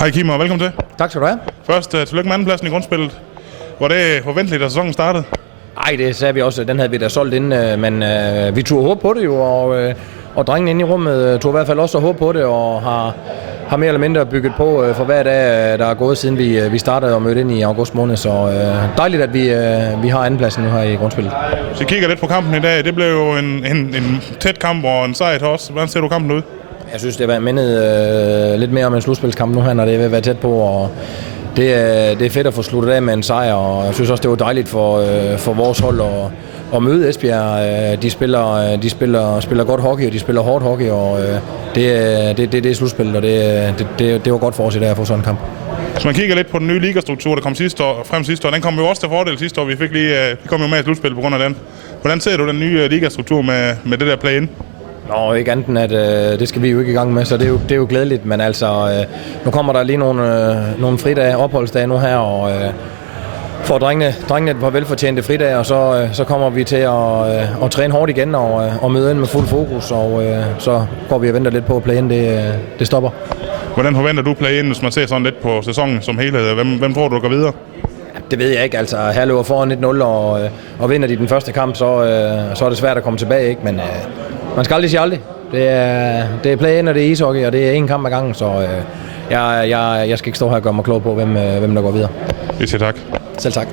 Hej Kim, og velkommen til. Tak skal du have. Først tillykke med andenpladsen i grundspillet. Var det forventeligt, da sæsonen startede? Ej, det sagde vi også. Den havde vi da solgt inden, men vi tog håb på det jo, og drengene inde i rummet tog i hvert fald også håb på det, og har mere eller mindre bygget på for hver dag, der er gået, siden vi startede og mødte ind i august måned. Så dejligt, at vi har andenpladsen nu her i grundspillet. Så I kigger lidt på kampen i dag. Det blev jo en tæt kamp og en sejr til os. Hvordan ser du kampen ud? Jeg synes, det har mindet lidt mere om en slutspilskamp nu her, når det er ved at være tæt på, og det er fedt at få sluttet af med en sejr, og jeg synes også, det var dejligt for vores hold at møde Esbjerg. De spiller godt hockey, og de spiller hårdt hockey, og det er slutspillet, og det var godt for os i dag at få sådan en kamp. Hvis man kigger lidt på den nye ligastruktur, der kom sidste år, den kom jo også til fordel sidste år. Vi kom jo med i slutspillet på grund af den. Hvordan ser du den nye ligastruktur med det der play-in? Nå, ikke andet end, at det skal vi jo ikke i gang med, så det er jo glædeligt, men altså, nu kommer der lige nogle fridage, opholdsdage nu her, og for drengene et par velfortjente fridage, og så kommer vi til at træne hårdt igen og møde ind med fuld fokus, og så går vi og venter lidt på, at play-in det stopper. Hvordan forventer du play-in, hvis man ser sådan lidt på sæsonen som helhed? Hvem tror du går videre? Det ved jeg ikke, altså her løber foran 1-0, og vinder de den første kamp, så er det svært at komme tilbage, ikke? Men man skal aldrig sige aldrig. Det er play-in, og det er ishockey, og det er en kamp ad gangen, så jeg skal ikke stå her og gøre mig klog på, hvem der går videre. Vi siger tak. Selv tak.